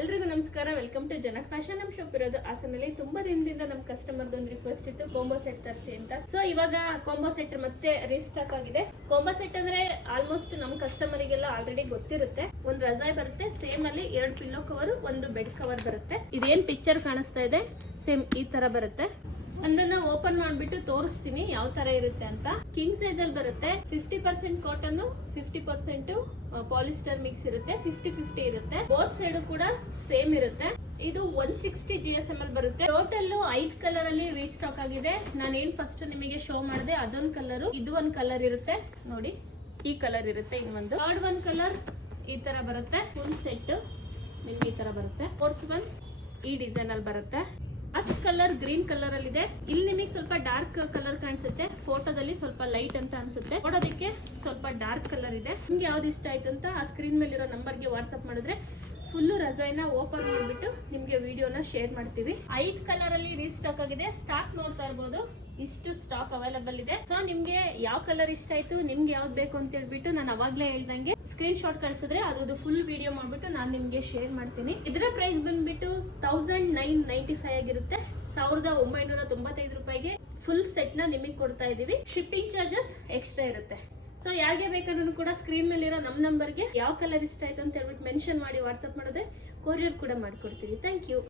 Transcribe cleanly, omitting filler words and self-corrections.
ಎಲ್ರಿಗೂ ನಮಸ್ಕಾರ. Welcome to ಜನಕ್ ಫ್ಯಾಷನ್. ನಮ್ ಶಾಪ್ ಇರೋದು ಹಾಸನಲ್ಲಿ. ತುಂಬಾ ದಿನದಿಂದ ನಮ್ ಕಸ್ಟಮರ್ ಒಂದು ರಿಕ್ವೆಸ್ಟ್ ಇತ್ತು ಕಾಂಬೋ ಸೆಟ್ ತರಿಸಿ ಅಂತ. ಸೊ ಇವಾಗ ಕಾಂಬೋ ಸೆಟ್ ಮತ್ತೆ ರೀಸ್ಟಾಕ್ ಆಗಿದೆ. ಕಾಂಬೋ ಸೆಟ್ ಅಂದ್ರೆ ಆಲ್ಮೋಸ್ಟ್ ನಮ್ ಕಸ್ಟಮರಿಗೆಲ್ಲ ಆಲ್ರೆಡಿ ಗೊತ್ತಿರುತ್ತೆ. ಒಂದು ರಜಾಯ್ ಬರುತ್ತೆ, ಸೇಮ್ ಅಲ್ಲಿ 2 ಪಿಲ್ಲೋ ಕವರ್, ಒಂದು ಬೆಡ್ ಕವರ್ ಬರುತ್ತೆ. ಇದೇನ್ ಪಿಕ್ಚರ್ ಕಾಣಿಸ್ತಾ ಇದೆ ಸೇಮ್ ಈ ತರ ಬರುತ್ತೆ. ಒಂದನ್ನ ಓಪನ್ ಮಾಡ್ಬಿಟ್ಟು ತೋರಿಸ್ತೀನಿ ಯಾವ ತರ ಇರುತ್ತೆ ಅಂತ. ಕಿಂಗ್ ಸೈಜ್ ಅಲ್ಲಿ ಬರುತ್ತೆ. 50% ಕಾಟನ್, 50% ಪಾಲಿಸ್ಟರ್ ಮಿಕ್ಸ್ ಇರುತ್ತೆ. 50-50 ಇರುತ್ತೆ. ಬೋತ್ ಸೈಡ್ ಕೂಡ ಸೇಮ್ ಇರುತ್ತೆ. ಇದು 160 GSM ಅಲ್ಲಿ ಬರುತ್ತೆ. ಟೋಟಲ್ 5 ಕಲರ್ ಅಲ್ಲಿ ರೀಸ್ಟಾಕ್ ಆಗಿದೆ. ನಾನು ಏನ್ ಫಸ್ಟ್ ನಿಮಗೆ ಶೋ ಮಾಡಿದೆ ಅದೊಂದು ಕಲರ್, ಇದು ಒಂದ್ ಕಲರ್ ಇರುತ್ತೆ ನೋಡಿ, ಈ ಕಲರ್ ಇರುತ್ತೆ. ಇನ್ನೊಂದು ಥರ್ಡ್ ಒನ್ ಕಲರ್ ಈ ತರ ಬರುತ್ತೆ. ಫುಲ್ ಸೆಟ್ ನಿಮ್ಗೆ ಈ ತರ ಬರುತ್ತೆ. ಫೋರ್ತ್ ಒನ್ ಈ ಡಿಸೈನ್ ಅಲ್ಲಿ ಬರುತ್ತೆ. ಫಸ್ಟ್ ಕಲರ್ ಗ್ರೀನ್ ಕಲರ್ ಅಲ್ಲಿ ಇದೆ. ಇಲ್ಲಿ ನಿಮಗೆ ಸ್ವಲ್ಪ ಡಾರ್ಕ್ ಕಲರ್ ಕಾಣಿಸುತ್ತೆ, ಫೋಟೋದಲ್ಲಿ ಸ್ವಲ್ಪ ಲೈಟ್ ಅಂತ ಅನ್ಸುತ್ತೆ. ನೋಡೋದಕ್ಕೆ ಸ್ವಲ್ಪ ಡಾರ್ಕ್ ಕಲರ್ ಇದೆ. ನಿಮ್ಗೆ ಯಾವ್ದು ಇಷ್ಟ ಆಯ್ತು ಅಂತ ಆ ಸ್ಕ್ರೀನ್ ಮೇಲೆ ಇರೋ ನಂಬರ್ಗೆ ವಾಟ್ಸ್ಆಪ್ ಮಾಡಿದ್ರೆ ಫುಲ್ ರಜಾಯಿನ ಓಪನ್ ಮಾಡ್ಬಿಟ್ಟು ನಿಮ್ಗೆ ವಿಡಿಯೋನ ಶೇರ್ ಮಾಡ್ತೀವಿ. 5 ಕಲರ್ ಅಲ್ಲಿ ರೀಸ್ಟಾಕ್ ಆಗಿದೆ. ಸ್ಟಾಕ್ ನೋಡ್ತಾ ಇರ್ಬೋದು, ಇಷ್ಟು ಸ್ಟಾಕ್ ಅವೈಲಬಲ್ ಇದೆ. ಸೊ ನಿಮ್ಗೆ ಯಾವ ಕಲರ್ ಇಷ್ಟ ಆಯ್ತು, ನಿಮ್ಗೆ ಯಾವ್ದು ಬೇಕು ಅಂತ ಹೇಳ್ಬಿಟ್ಟು ನಾನು ಅವಾಗ್ಲೇ ಹೇಳ್ದಂಗೆ ಸ್ಕ್ರೀನ್ ಶಾಟ್ ಕಳ್ಸಿದ್ರೆ ಅದ್ರದ್ದು ಫುಲ್ ವಿಡಿಯೋ ಮಾಡ್ಬಿಟ್ಟು ನಾನು ನಿಮ್ಗೆ ಶೇರ್ ಮಾಡ್ತೀನಿ. ಇದರ ಪ್ರೈಸ್ ಬಂದ್ಬಿಟ್ಟು 1995 ಆಗಿರುತ್ತೆ. 1995 ರೂಪಾಯಿಗೆ ಫುಲ್ ಸೆಟ್ ನ ನಿಮಗೆ ಕೊಡ್ತಾ ಇದೀವಿ. ಶಿಪ್ಪಿಂಗ್ ಚಾರ್ಜಸ್ ಎಕ್ಸ್ಟ್ರಾ ಇರುತ್ತೆ. ಸೊ ಯಾರಿಗೆ ಬೇಕಾದ್ರೂ ಕೂಡ ಸ್ಕ್ರೀನ್ ಮೇಲೆ ಇರೋ ನಮ್ಮ ನಂಬರ್ಗೆ ಯಾವ ಕಲರ್ ಇಷ್ಟ ಆಯ್ತು ಅಂತ ಹೇಳ್ಬಿಟ್ಟು ಮೆನ್ಷನ್ ಮಾಡಿ ವಾಟ್ಸ್ಆಪ್ ಮಾಡಿದ್ರೆ ಕೊರಿಯರ್ ಕೂಡ ಮಾಡ್ಕೊಡ್ತೀವಿ. Thank you.